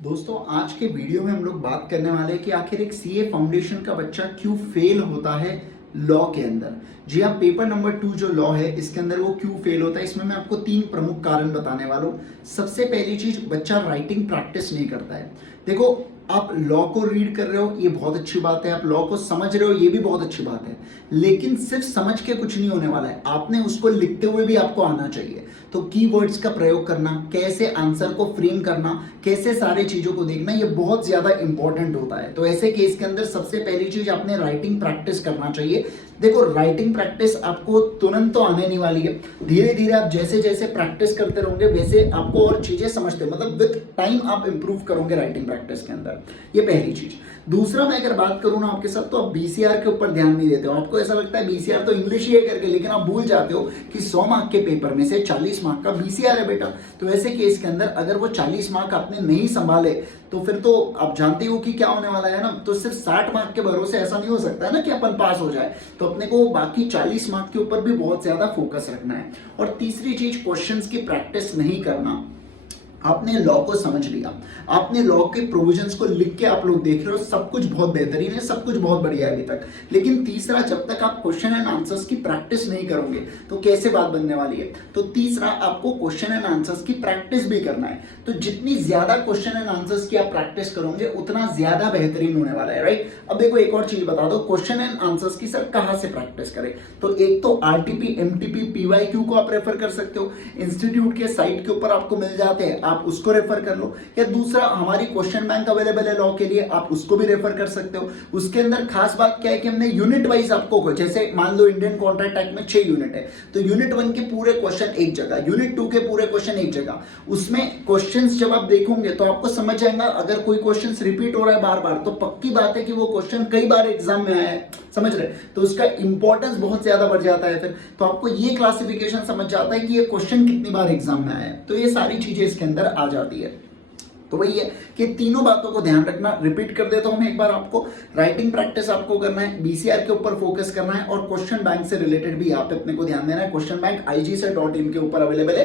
दोस्तों आज के वीडियो में हम लोग बात करने वाले हैं कि आखिर एक सीए फाउंडेशन का बच्चा क्यों फेल होता है लॉ के अंदर। जी हाँ, पेपर नंबर 2 जो लॉ है इसके अंदर वो क्यों फेल होता है, इसमें मैं आपको 3 प्रमुख कारण बताने वाला हूँ। सबसे पहली चीज, बच्चा राइटिंग प्रैक्टिस नहीं करता है। देखो, आप लॉ को रीड कर रहे हो ये बहुत अच्छी बात है, आप लॉ को समझ रहे हो ये भी बहुत अच्छी बात है, लेकिन सिर्फ समझ के कुछ नहीं होने वाला है, आपने उसको लिखते हुए भी आपको आना चाहिए। तो कीवर्ड्स का प्रयोग करना, कैसे आंसर को फ्रेम करना, कैसे सारी चीजों को देखना, ये बहुत ज्यादा इंपॉर्टेंट होता है। तो ऐसे केस के अंदर सबसे पहली चीज आपने राइटिंग प्रैक्टिस करना चाहिए। देखो, राइटिंग प्रैक्टिस आपको तुरंत तो आने नहीं वाली है, धीरे धीरे आप जैसे जैसे प्रैक्टिस करते रहोगे वैसे आपको और चीजें समझते, मतलब विद टाइम आप इंप्रूव करोगे राइटिंग प्रैक्टिस के अंदर। ये पहली चीज। दूसरा, मैं अगर बात करूं ना आपके साथ, तो आप बीसीआर के ऊपर ध्यान नहीं देते हो। आपको ऐसा लगता है बीसीआर तो इंग्लिश ही है करके, लेकिन आप भूल जाते हो कि 100 मार्क के पेपर में से 40 मार्क का बीसीआर है बेटा। तो ऐसे केस के अंदर अगर वो 40 मार्क आपने नहीं संभाले तो फिर तो आप जानते हो कि क्या होने वाला है ना। तो सिर्फ 60 मार्क के भरोसे ऐसा नहीं हो सकता है ना कि अपन पास हो जाए, तो अपने को बाकी 40 मार्क के ऊपर भी बहुत ज्यादा फोकस रखना है। और तीसरी चीज, क्वेश्चंस की प्रैक्टिस नहीं करना। आपने लॉ को समझ लिया, आपने लॉ के प्रोविजंस को लिख के आप लोग देख रहे हो, सब कुछ बहुत बेहतरीन है, सब कुछ बहुत बढ़िया है अभी तक। लेकिन तीसरा, जब तक आप क्वेश्चन एंड आंसर्स की प्रैक्टिस नहीं करोगे तो कैसे बात बनने वाली है। तो तीसरा, आपको क्वेश्चन एंड आंसर्स की प्रैक्टिस भी करना है। तो जितनी ज्यादा क्वेश्चन एंड आंसर्स की आप प्रैक्टिस करोगे उतना ज्यादा बेहतरीन होने वाला है, राइट। अब देखो, एक और चीज बता दो, क्वेश्चन एंड आंसर्स की सर कहां से प्रैक्टिस करें। तो एक तो आरटीपी, एमटीपी, पीवाईक्यू को आप रेफर कर सकते हो, इंस्टीट्यूट के साइट के ऊपर आपको मिल जाते हैं, आप उसको रेफर कर लो। या दूसरा, हमारी क्वेश्चन बैंक अवेलेबल है लॉ के लिए, आप उसको भी रेफर कर सकते हो। उसके अंदर खास बात क्या है कि हमने यूनिट वाइज आपको, जैसे मान लो इंडियन कॉन्ट्रैक्ट एक्ट में 6 यूनिट है, तो यूनिट 1 के पूरे क्वेश्चन एक जगह, यूनिट 2 के पूरे क्वेश्चन एक जगह। उसमें क्वेश्चंस जब आप देखोगे तो आपको समझ जाएगा, अगर कोई क्वेश्चन रिपीट हो रहा है बार बार तो पक्की बात है कि वो क्वेश्चन कई बार एग्जाम में आया है, समझ रहे। तो उसका इंपॉर्टेंस बहुत ज्यादा बढ़ जाता है फिर, तो आपको ये क्लासिफिकेशन समझ जाता है कि ये क्वेश्चन कितनी बार एग्जाम में आया है। तो ये सारी चीजें इसके अंदर आ जाती है। तो वही है कि तीनों बातों को ध्यान रखना। रिपीट कर देता हूं मैं एक बार आपको, राइटिंग प्रैक्टिस आपको करना है, बीसीआर के ऊपर फोकस करना है, और क्वेश्चन बैंक से रिलेटेड भी यहाँ पे अपने को ध्यान देना है। क्वेश्चन बैंक IGSET.in के ऊपर अवेलेबल है,